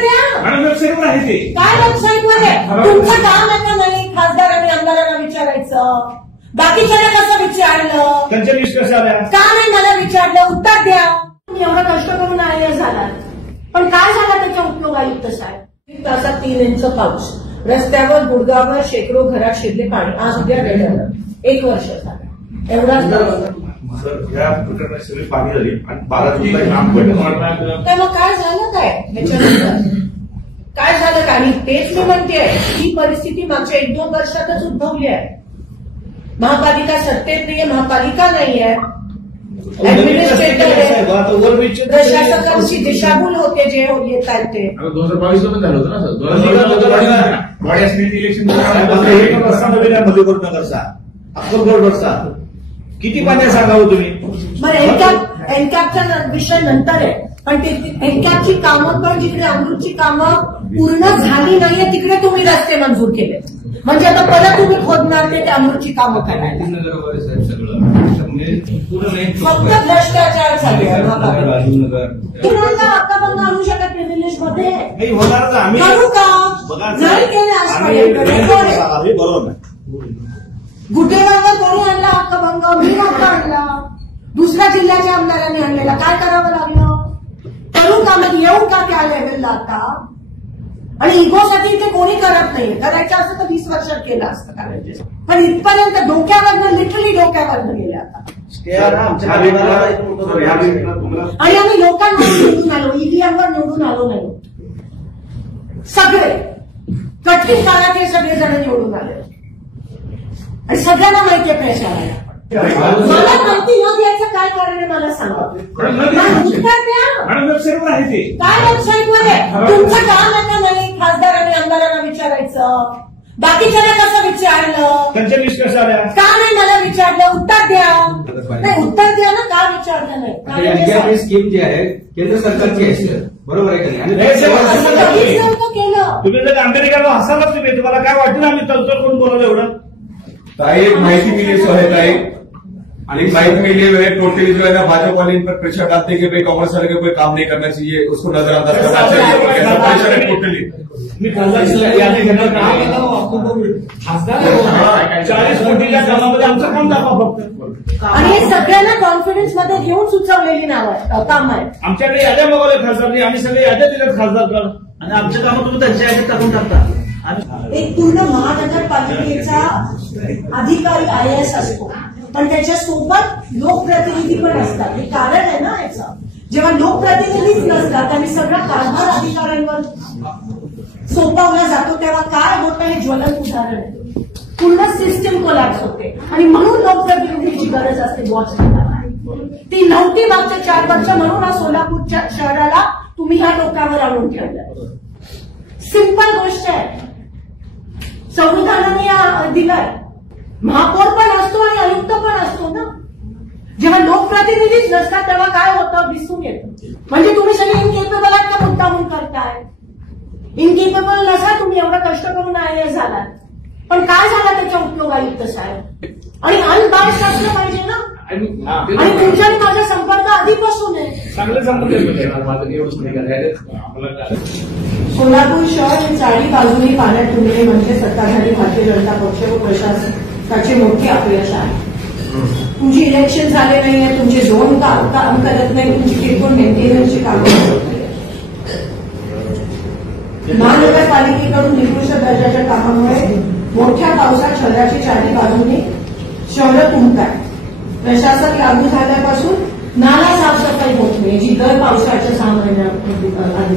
द्या. मॅडम वेबसाईटवर आहे ते. काय वेबसाईटवर आहे? तुमचं काम आहे का नाही खासदार आणि आमदारांना विचारायचं? बाकीच्याला कसं विचारलं? त्यांच्या लिस्ट कशा आल्या? का नाही मला विचारलं? उत्तर द्या. तुम्ही एवढं कष्ट करून आलेले झालात, पण काय झाला त्याच्या उपयोग आयुक्त साहेब? 3 तासात 3 इंच पाऊस, रस्त्यावर गुडगावर शेकडो घरात शिरले पाणी. आज उद्या गेलं 1 वर्ष झालं. एवढाच या प्रकरणात सगळी पाणी झाली आणि 12 जूनला काम पडलं. तर मग काय झालं काय ह्याच्यानंतर? काय झालं का? आणि तेच मी म्हणते ही परिस्थिती मागच्या 1-2 वर्षातच उद्भवली आहे. महापालिका सत्तेत नाहीये, महापालिका नाहीये, ऍडमिनिस्ट्रेटर आहे, प्रशासकांची दिशाभूल होते जे येत आहेत ते. 2022 ला पण झालं होतं ना सर. बॉडी इलेक्शन अक्कलकोटवरचा किती पाणी सांगावं तुम्ही? बरं, एनकॅपचा विषय नंतर आहे, पण एनकॅपची कामं पण जिकडे अमृतची कामं पूर्ण झाली नाहीये तिकडे तुम्ही रस्ते मंजूर केले. म्हणजे आता परत तुम्ही खोदणार ते अमृतची कामं करायला. फक्त भ्रष्टाचार चालू आहे. तुम्हाला हक्काबंद आणू शकत नाही लिस्टमध्ये. करू का? नाही केलं आजपर्यंत. बरोबर गुटेगाववर करून आणला हक्कभंग, मी नव्हता आणला, दुसऱ्या जिल्ह्याच्या आमदारांनी आणलेला. काय करावं लागलं? करू का? मग येऊ का त्या लेव्हलला आता? आणि इगोसाठी ते कोणी करत नाही. करायचं असतं तर 20 वर्षात केलं असतं करायचं, पण इथपर्यंत डोक्यावरनं लिटरली डोक्यावरनं गेले आता. आणि आम्ही लोकांवर निवडून आलो, ईव्हीएमवर निवडून आलो नाही. सगळे कठीण काळात हे सगळेजण निवडून आले आणि सगळ्यांना माहिती आहे पैसा आहे. मला माहिती न द्यायचं काय कारण आहे मला सांगा. उत्तर द्या. मॅडम वेबसाईटवर आहे ते. काय वेबसाईटवर आहे? तुमचं काम आहे का नाही खासदार आणि आमदारांना विचारायचं? बाकीच्याला कसं विचारलं? त्यांच्या लिस्ट कशा आल्या? का नाही मला विचारलं? उत्तर द्या. नाही उत्तर द्या ना, का विचारलं नाही? स्कीम जी आहे केंद्र सरकारची आहे, बरोबर आहे का नाही? कधीच नव्हतं केलं. तुम्ही जर अमेरिकेला हसालाच तुम्ही, तुम्हाला काय वाटलं आम्ही तलतल करून बोलावलं एवढं? ताई माहिती मिली सो है ताई आणि माहिती मिली है टोटली जो है ना भाजपा वाले इन पर प्रेशर डालते कि भाई कांग्रेस वाले को कोई काम नहीं करना चाहिए, उसको नजरअंदाज करना चाहिए. प्रेशर है टोटली. मी खासदार यादी घेणार नाही. 40 कोटीच्या कामामध्ये आमचं काम दाखवा फक्त. आणि हे सगळ्यांना कॉन्फिडन्स मध्ये घेऊन सुचवलेली नाव आहे, काम आहे. आमच्याकडे याद्या मागवल्या खासदारनी, आम्ही सगळे याद्या दिल्यात खासदारकडे आणि आमच्या कामं तुम्ही त्यांच्या यादीत टाकून टाकता. एक पूर्ण महानगरपालिकेचा अधिकारी IAS असतो, पण त्याच्यासोबत लोकप्रतिनिधी पण असतात. हे कारण आहे ना याचं. जेव्हा लोकप्रतिनिधीच नसतात आणि सगळा कारभार अधिकाऱ्यांवर सोपवला जातो तेव्हा काय होतं हे ज्वलंत उदाहरण आहे. पूर्ण सिस्टीम कोलॅप्स होते आणि म्हणून लोकप्रतिनिधीची गरज असते वॉच करायला. ती नव्हती मागच्या 4 वर्ष, म्हणून हा सोलापूरच्या शहराला तुम्ही ह्या टोकावर आणून ठेवलं. सिंपल गोष्ट आहे. संविधानाने दिलाय. महापौर पण असतो आणि आयुक्त पण असतो ना. जेव्हा लोकप्रतिनिधीच नसतात तेव्हा काय होतं दिसून येतं. म्हणजे तुम्ही सगळे इनकेपेबल आहात का मुद्दामून करताय? इनकेपेबल नसा तुम्ही, एवढं कष्ट करून आलेले झालात, पण काय झाला त्याचा उपयोग आयुक्त साहेब? आणि अनबायस्ड असलं पाहिजे ना. आणि तुमच्या आणि माझा संपर्क आधीपासून आहे. चांगले संपर्क. सोलापूर शहर हे 4ही बाजूने पाण्यात तुंबले म्हणजे सत्ताधारी भारतीय जनता पक्ष व प्रशासनाचे मोठे अपयश आहे. तुमची इलेक्शन झाले नाहीये, तुमचे झोन काम करत नाही, तुमची किरकोळ मेंटेनन्सची कामं होत नाही. महानगरपालिकेकडून निकृष्ट दर्जाच्या कामामुळे मोठ्या पावसात शहराची 4ही बाजूने शहरं तुंबतात. प्रशासक लागू झाल्यापासून नाला साफसफाई होत नाही, जी दर पावसाच्या 6 महिन्याआधी